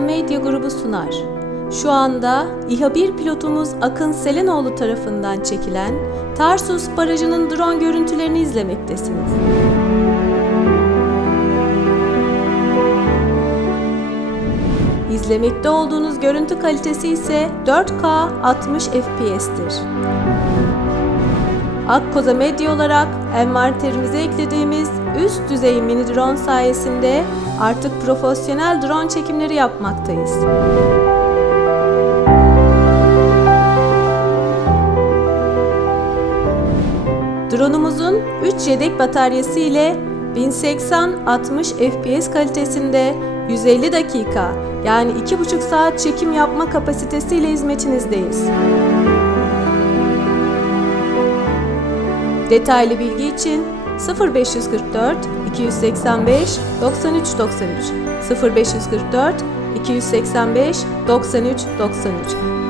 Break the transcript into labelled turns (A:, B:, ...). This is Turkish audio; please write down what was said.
A: Medya Grubu sunar. Şu anda İHA 1 pilotumuz Akın Selenoğlu tarafından çekilen Tarsus Barajı'nın drone görüntülerini izlemektesiniz. İzlemekte olduğunuz görüntü kalitesi ise 4K 60 FPS'tir. Akkoza Medya olarak envanterimize eklediğimiz üst düzey mini drone sayesinde artık profesyonel drone çekimleri yapmaktayız. Drone'umuzun 3 yedek bataryası ile 1080-60 FPS kalitesinde 150 dakika yani 2,5 saat çekim yapma kapasitesiyle hizmetinizdeyiz. Detaylı bilgi için 0544 285 93 93 0544 285 93 93